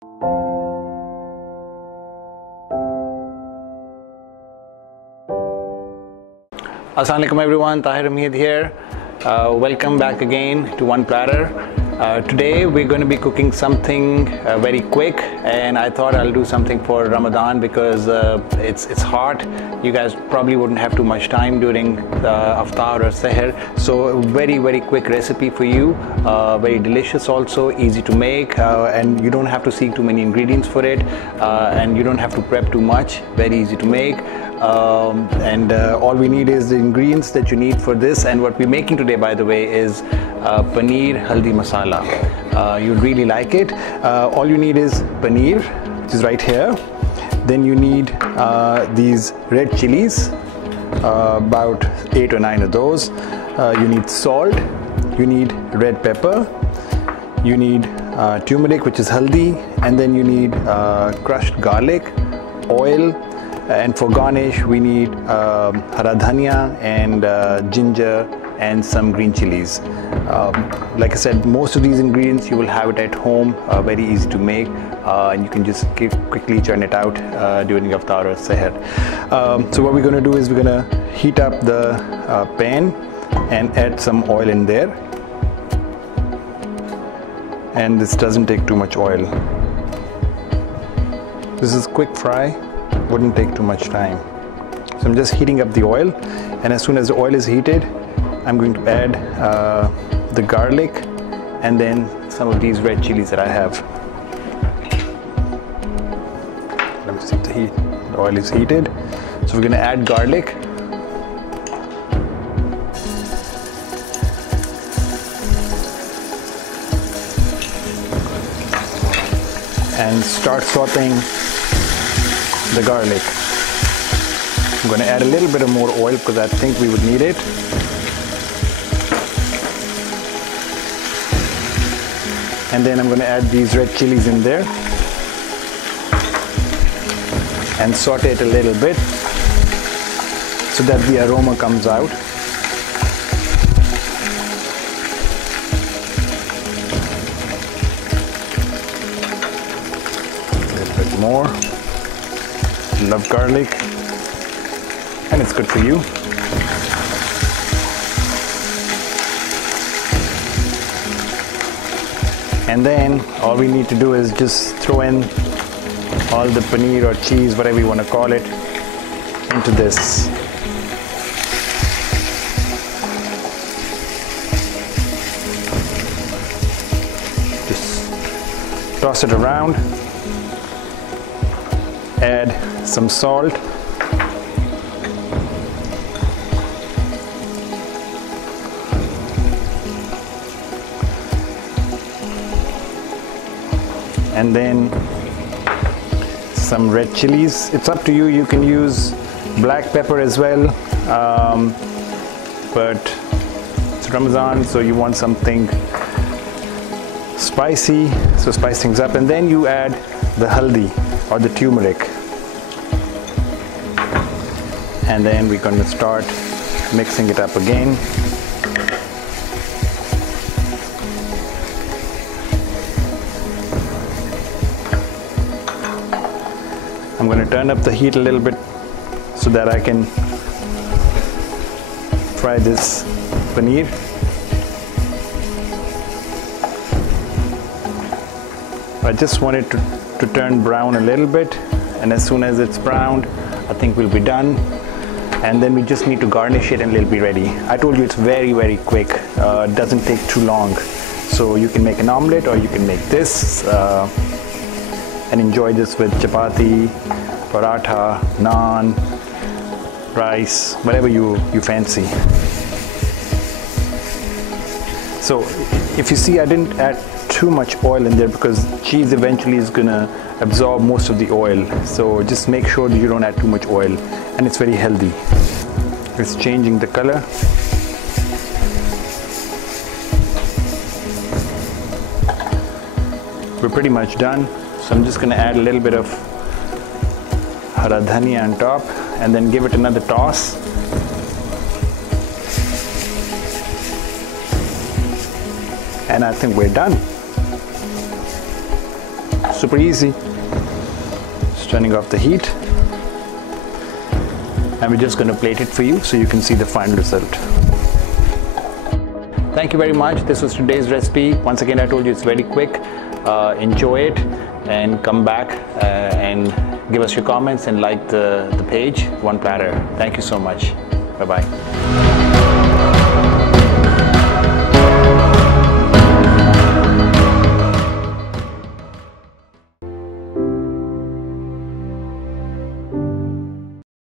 Assalamu alaikum everyone, Tahir Hamid here. Welcome back again to OnePlatter. Today we're going to be cooking something very quick, and I thought I'll do something for Ramadan because it's hot. You guys probably wouldn't have too much time during Iftar or Seher, so a very quick recipe for you. Very delicious, also easy to make, and you don't have to seek too many ingredients for it, and you don't have to prep too much. Very easy to make. All we need is the ingredients that you need for this, and what we're making today, by the way, is Paneer Haldi Masala. You'd really like it. All you need is paneer, which is right here. Then you need these red chilies, about 8 or 9 of those. You need salt, you need red pepper, you need turmeric, which is haldi, and then you need crushed garlic, oil, and for garnish we need hara dhania and ginger and some green chilies. Like I said, most of these ingredients you will have it at home, very easy to make, and you can just quickly churn it out during Iftar or Seher. So what we're going to do is we're going to heat up the pan and add some oil in there, and this doesn't take too much oil. This is quick fry, wouldn't take too much time. So I'm just heating up the oil, and as soon as the oil is heated, I'm going to add the garlic and then some of these red chilies that I have. Let me see if the oil is heated. So we're going to add garlic. And start sauteing the garlic. I'm going to add a little bit of more oil because I think we would need it. And then I'm going to add these red chilies in there and saute it a little bit so that the aroma comes out. A little bit more. Love garlic, and it's good for you. And then all we need to do is just throw in all the paneer or cheese, whatever you want to call it, into this. Just toss it around, add some salt, and then some red chilies. It's up to you, you can use black pepper as well, but it's Ramadan, so you want something spicy, so spice things up. And then you add the haldi or the turmeric, and then we're going to start mixing it up again. I'm going to turn up the heat a little bit so that I can fry this paneer. I just want it to turn brown a little bit, and as soon as it's browned, I think we'll be done. And then we just need to garnish it and it'll be ready. I told you it's very quick. It doesn't take too long. So you can make an omelette or you can make this and enjoy this with chapati, paratha, naan, rice, whatever you fancy. So if you see, I didn't add too much oil in there because cheese eventually is gonna absorb most of the oil. So just make sure that you don't add too much oil, and it's very healthy. It's changing the color. We're pretty much done. So I'm just gonna add a little bit of hara dhania on top and then give it another toss. And I think we're done. Super easy. Just turning off the heat. And we're just going to plate it for you so you can see the final result. Thank you very much. This was today's recipe. Once again, I told you it's very quick. Enjoy it and come back and give us your comments and like the page, OnePlatter. Thank you so much. Bye-bye.